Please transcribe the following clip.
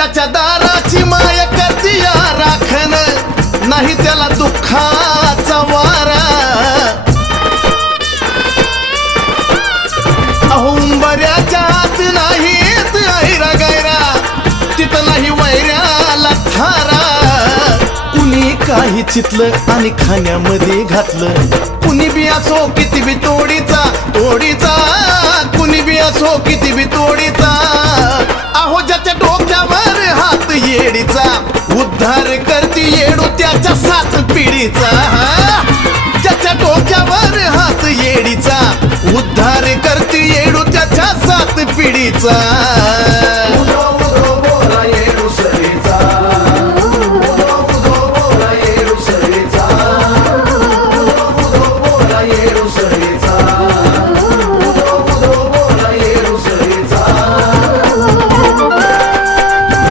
ज्याच्या दाराची माया करती या राखण नाही त्याला दुःखाचा वारा अहो उंबऱ्याच्या आत नाहीत ऐरा गैरा तिथं नाही वैऱ्याला थारा कुणी काही चितलं आणि खाण्यामध्ये घातलं कुणी बी असो किती बी तोडीचा तोडीचा कुणी बी असो किती बी तोडीचा अहो ज्याच्या डोक्यावर हात येडीचा उद्धार करती येडू त्याच्या 7 पिढीचा ज्याच्या डोक्यावर हात येडीचा उद्धार करती येडू त्याच्या 7 पिढीचा